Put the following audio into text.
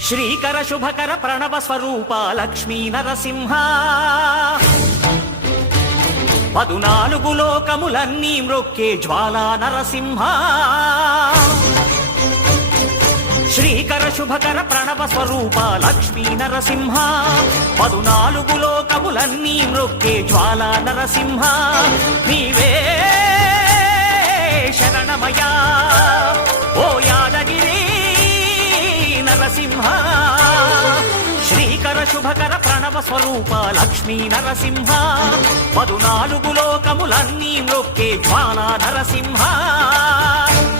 శ్రీకర శుభకర ప్రణవ స్వరూప లక్ష్మీ నరసింహ 14 లోకములన్నీ మ్రొక్కే జ్వాలా నరసింహ శ్రీకర శుభకర ప్రణవ స్వరూప లక్ష్మీ నరసింహ 14 లోకములన్నీ మ్రొక్కే జ్వాలా నరసింహ నీవే శరణమయా ఓ యాదగిరి నరసింహ శ్రీకర శుభకర ప్రణవ స్వరూప లక్ష్మీ నరసింహ 14 లోకములన్నీ మ్రొక్కే జ్వాలా నరసింహ